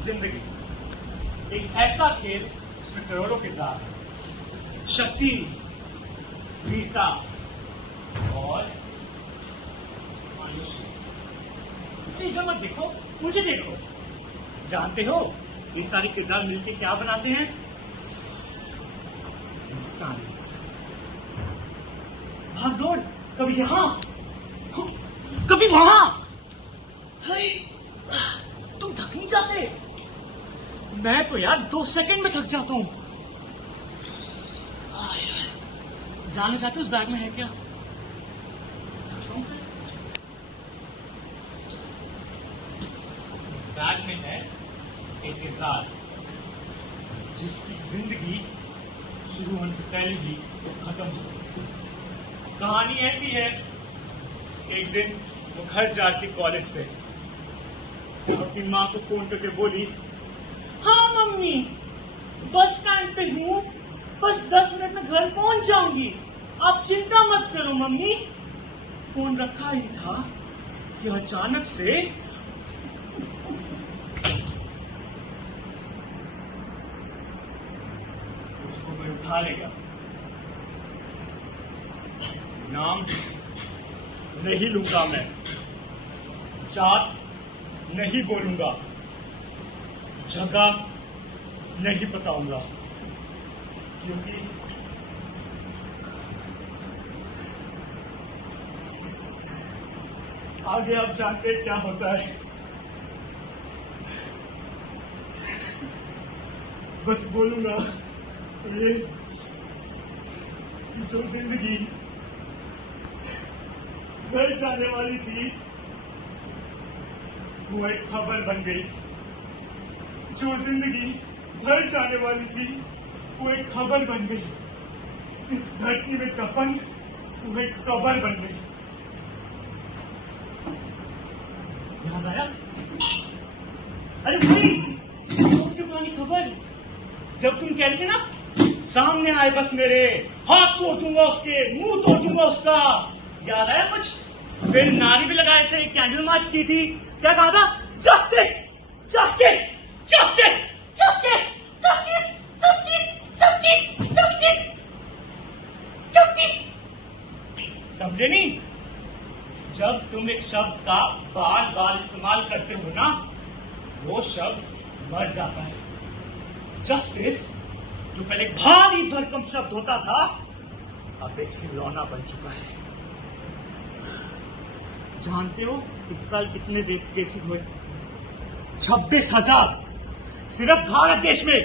जिंदगी एक ऐसा खेल जिसमें करोड़ों किरदार हैं। शक्ति, वीरता और मायूसी। इधर मत देखो, मुझे देखो। जानते हो ये सारे किरदार मिलकर क्या बनाते हैं? इंसान। भाग दौड़, कभी यहां कभी वहां। तुम थक नहीं जाते? मैं तो यार 2 सेकंड में थक जाता हूं। जानना चाहते हो उस बैग में है क्या? इस बैग में है एक किरदार जिसकी जिंदगी शुरू होने से पहले ही खत्म हो गई। कहानी ऐसी है, एक दिन वो घर जाती कॉलेज से अपनी माँ को फोन करके बोली, हाँ मम्मी, बस स्टैंड पे हूँ, बस 10 मिनट में घर पहुंच जाऊंगी, आप चिंता मत करो मम्मी। फोन रखा ही था कि अचानक से उसको कोई उठा लेगा। नाम नहीं लूंगा मैं, जात नहीं बोलूंगा, जगह नहीं बताऊंगा, क्योंकि आगे आप जानते हैं क्या होता है। बस बोलूंगा ये जो जिंदगी घर जाने वाली थी वो एक खबर बन गई। जो जिंदगी घर जाने वाली थी वो एक खबर बन गई। इस धरती में दफन वो एक कबर बन गई। याद आया? अरे भाई, पुरानी खबर जब तुम कह रहे थे ना, सामने आए बस मेरे, हाथ तोड़ दूंगा उसके, मुंह तोड़ दूंगा उसका। याद आया कुछ? फिर नारे भी लगाए थे, कैंडल मार्च की थी। क्या कहा था? Justice, justice, justice, justice, justice, justice, justice, justice, justice. समझे नहीं? जब तुम एक शब्द का बार बार इस्तेमाल करते हो ना, वो शब्द मर जाता है। जस्टिस जो पहले भारी भरकम शब्द होता था, अब एक खिलौना बन चुका है। जानते हो इस साल कितने रेप केसेस हुए? 26,000 सिर्फ भारत देश में।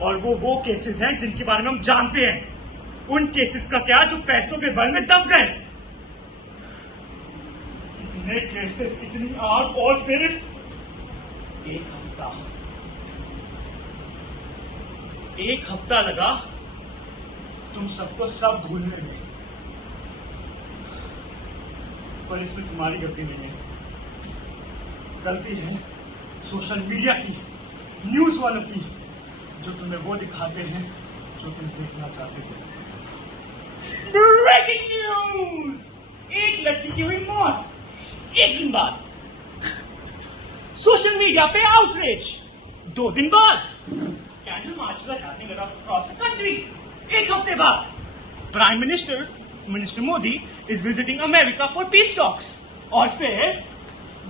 और वो केसेस हैं जिनके बारे में हम जानते हैं। उन केसेस का क्या जो पैसों के बल में दब गए। इतने केसेस, इतनी आग, और फिर एक हफ्ता लगा तुम सबको सब भूलने में। पर इसमें तुम्हारी गलती नहीं है, गलती है सोशल मीडिया की, न्यूज वालों की, जो तुम्हें वो दिखाते हैं जो तुम देखना चाहते हो। Breaking news! एक लड़की की हुई मौत 1 दिन बाद। सोशल मीडिया पे आउटरीच 2 दिन बाद। Candle march happening across the country 1 हफ्ते बाद। Prime minister Modi is visiting America for peace talks. और फिर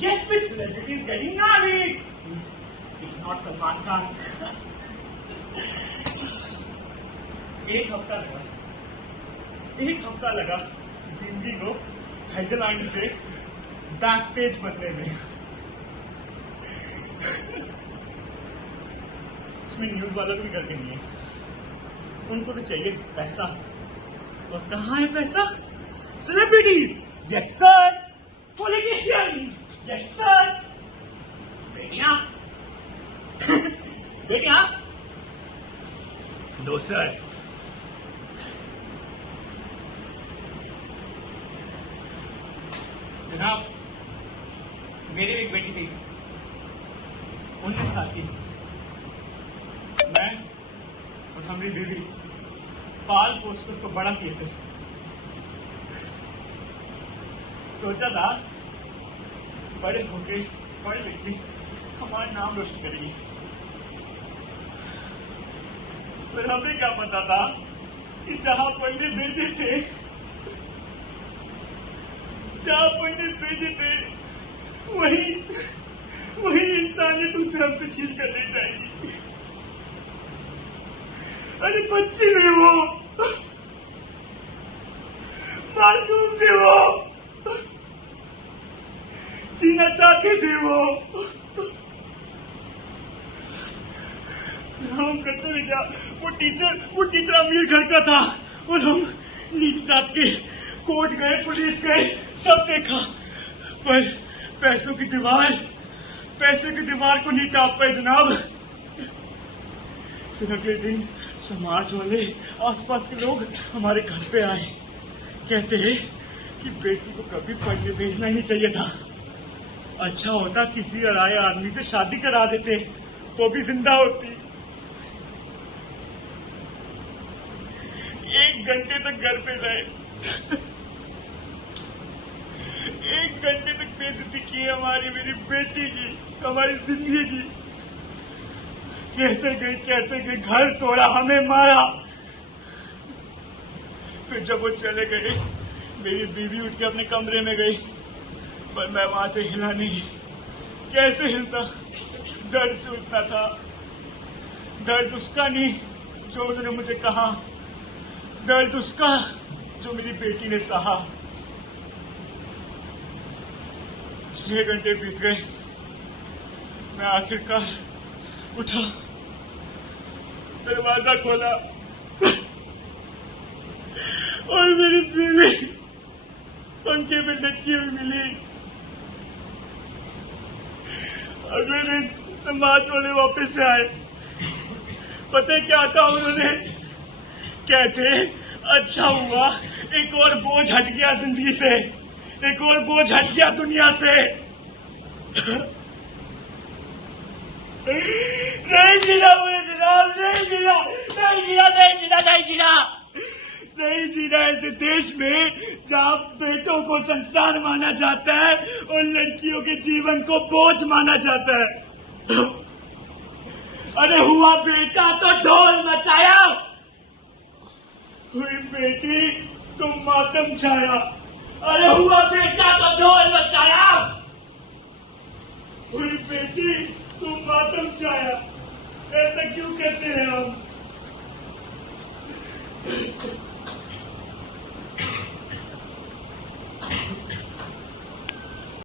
guess which celebrity is getting married? It's not Salman Khan. 1 हफ्ता लगा जिंदगी को हेडलाइन से बैक पेज बनने में। इसमें न्यूज वालों की गलती नहीं है, उनको तो चाहिए पैसा। और कहाँ है पैसा? Celebrities, yes sir. Politician, yes sir. बेटियां बेटियां, नो सर। जनाब, मेरी एक बेटी थी, 19 साल की। मैं और हमारी बीवी पाल पोस को उसको बड़ा किए थे। सोचा था बड़े होके पढ़ लिख के हमारा नाम रोशन करेंगे। पर हमें क्या पता था कि जहां पंडित भेजे थे वही इंसानियत उसे हमसे छीन कर ले जाएगी। अरे बच्चे थे वो, मासूम थे वो, जीना चाहते थे वो। हम करते थे क्या? वो टीचर अमीर घर का था और हम नीच जात के कोर्ट गए, पुलिस गए, सब देखा, पर पैसे की दीवार को नहीं टाप पाए जनाब। फिर अगले दिन समाज वाले, आसपास के लोग हमारे घर पे आए, कहते हैं कि बेटी को कभी पढ़ने भेजना ही नहीं चाहिए था। अच्छा होता किसी अराए आदमी से शादी करा देते तो भी जिंदा होती। 1 घंटे तक घर पे रहे, 1 घंटे तक बेइज्जती की हमारी, मेरी बेटी की, हमारी जिंदगी की। कहते गए घर तोड़ा, हमें मारा। फिर जब वो चले गए, मेरी बीवी उठ के अपने कमरे में गई, पर मैं वहां से हिला नहीं। कैसे हिलता? दर्द से उठता था। दर्द उसका नहीं जो उन्होंने मुझे कहा, दर्द उसका जो मेरी बेटी ने सहा। 6 घंटे बीत गए, मैं आखिरकार उठा, दरवाजा खोला और मेरी बीवी पंखे में लटकी हुई मिली। अगले दिन समाज वाले वापस से आए, पता है क्या कहा उन्होंने? कहते अच्छा हुआ एक और बोझ हट गया जिंदगी से, एक और बोझ हट गया दुनिया से। नहीं जीना मुझे जनाब, नहीं जीना ऐसे देश में जहाँ बेटों को संसार माना जाता है और लड़कियों के जीवन को बोझ माना जाता है। अरे हुआ बेटा तो ढोल मचाया, हुई बेटी तो मातम छाया। अरे हुआ बेटा तो ढोल मचाया, हुई बेटी तो मातम छाया। ऐसा क्यों कहते हैं हम?